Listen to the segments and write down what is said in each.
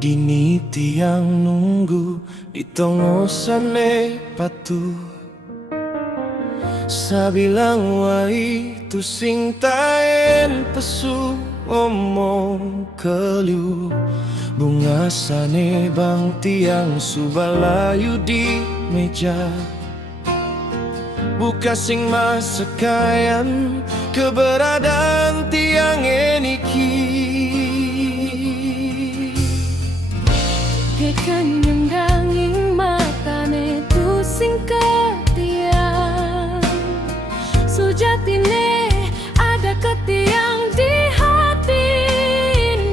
Dini tiang nunggu di tongosane patu. Sabilang wai tu sing taen pesu omong kelu. Bunga sane bang tiang subalayu di meja. Buka sing masekayan keberadaan tiang eniki. Gekan yang danging matane tu sing ketiang. Sujatine ada ketiang di hati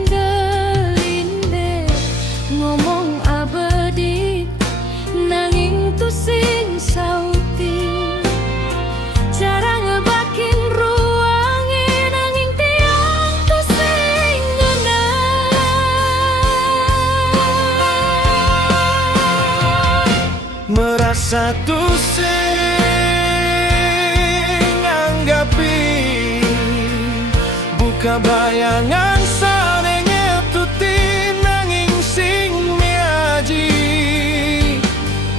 delinde. Ngomong abadi nanging tu sing sauti. Cara ngebakin ruangin nanging tiang tu sing ngenang. Merasa tu sing anggapi. Buka bayangan sane ngetuti nanging sing miaji.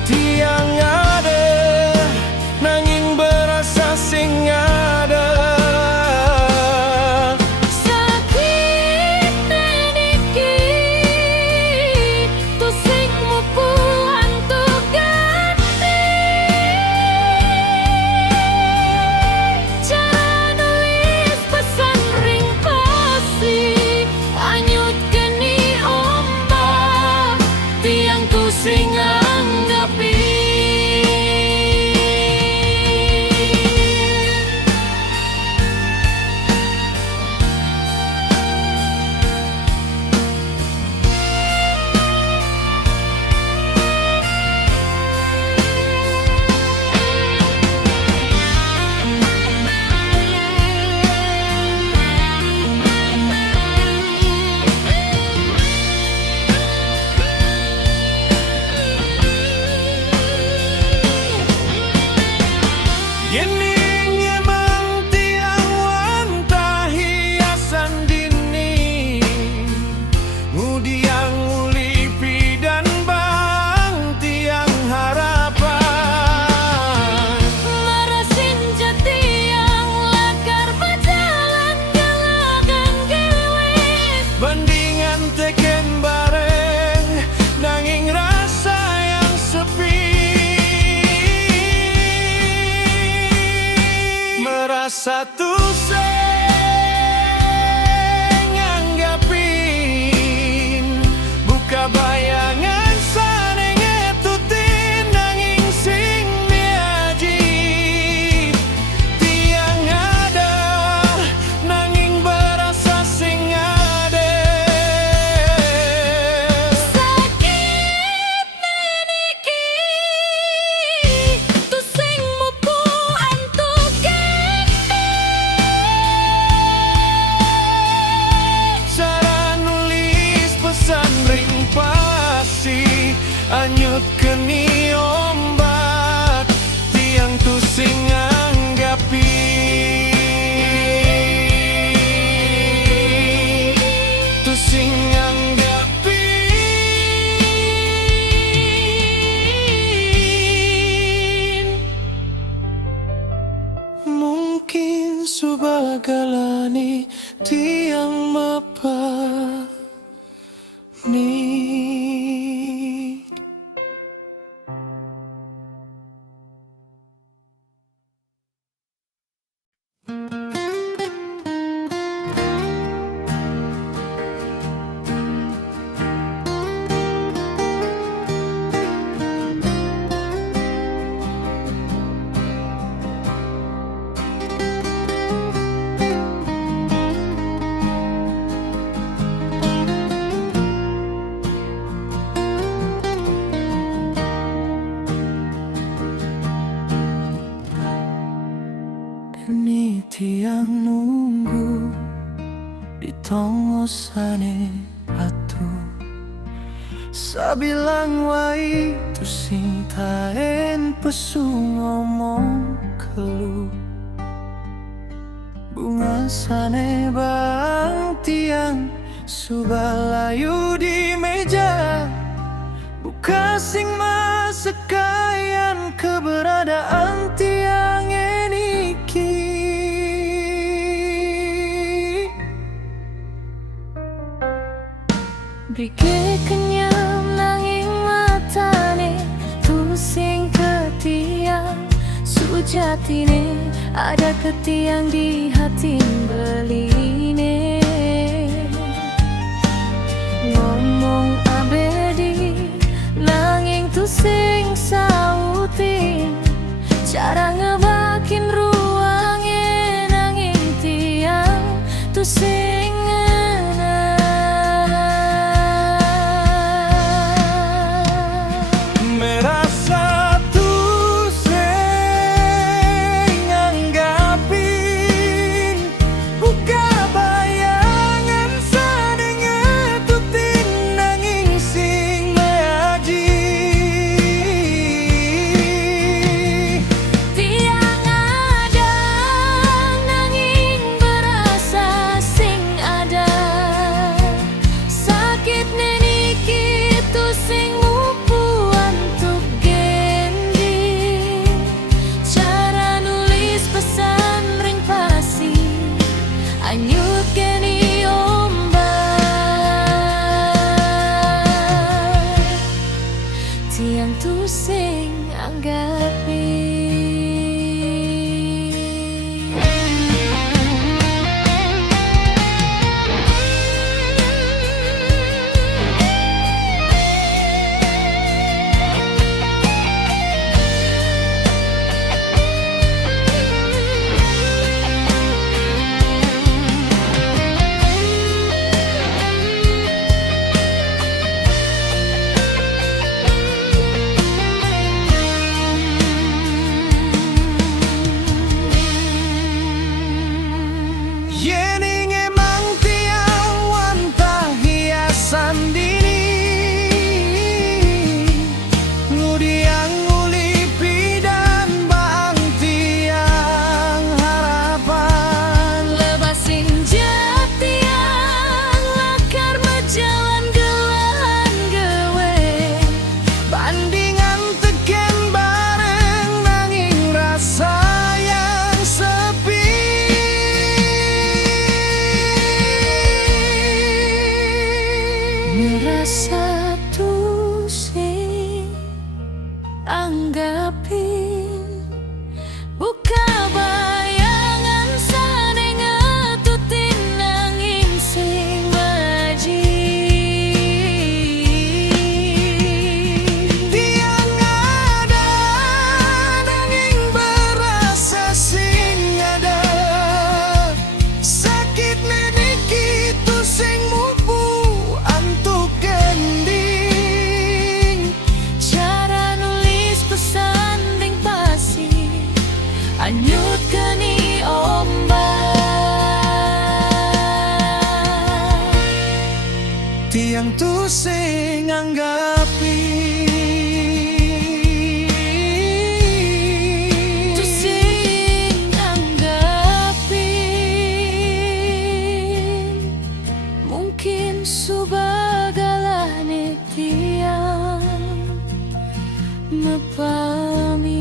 Tiang ada nanging berasa sing ada. Sakit neniki tu sing mupuan tu ganti. Cara nulis pesan ring pasti anyut geni ombak tiang tu sing anggapi. Yening emang tiang wanta hiasan dini. Ngudiang ulipi dan bang tiang harapan. Marasin jati yang lakar berjalan galakan gewet. Bandingan teken bareng nanging rasa yang sepi. Merasa tu sing anggapin. Buka bayangan sane ngetutin nanging sing miaji. Tiang ada nanging berasa sing ada. Sakit neniki tu sing mupuan tu ganti. Cara nulis pesan ring pasti anyut keni ombak tiang tu sing anggapi. Tu sing anggapi. Mungkin subagalani tiang mapa ni. Dini tiang nunggu di tongosane patu. Sabilang wai tu sing taen pesu ngomong kelu. Bunga sane bang tiang subalayu di meja. kasing masakayan keberadaan tiang eniki. Beri kenyam nanging matane tusing ketiang sujatine ada ketiang di hati beline. Ngomong abedi nanging tusing sautin cara ngebakin ruangnya nanging tiang tusing merasa tusing anggapin buka bayangan sadeng ngetutin nanging sing meaji. tiang ada nanging berasa sing ada sakit neniki tusing mupu untuk gending cara nulis pesan ring pasi anyut geni ombak tiang tusing anggapi. Yening emang tiang wantah hiasan dini ngudiang ngulipi dan baang tiang harapan Lebasin jatiang lakar berjalan gelahan gewe bandingan teken bareng nanging rasa yang sepi. merasa tusing anggapin buka bayangan sadeng ngetutin nanging sing baji. Tiang ada nanging berasa sing ada sakit neniki tusing mupu antuk gending Cara nulis pesan ring pasi anyut geni ombak tiang tusing anggapi. tusing anggapin mungkin subagalah tiang mepami.